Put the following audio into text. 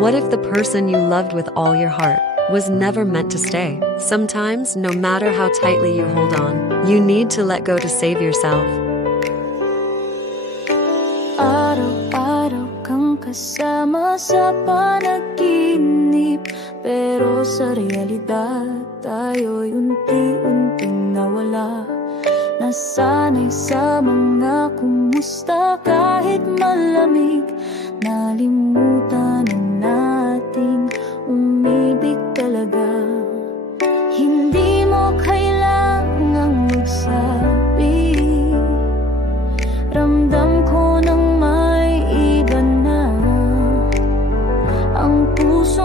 What if the person you loved with all your heart was never meant to stay? Sometimes, no matter how tightly you hold on, you need to let go to save yourself. Araw-araw kang kasama sa panaginip, pero sa realidad tayo'y unti-unting nawala. Nasanay sa mga kumusta kahit malamig, nalimutan na nating umibig talaga. Hindi mo kailangang magsabi, ramdam ko nang may iba na. Ang puso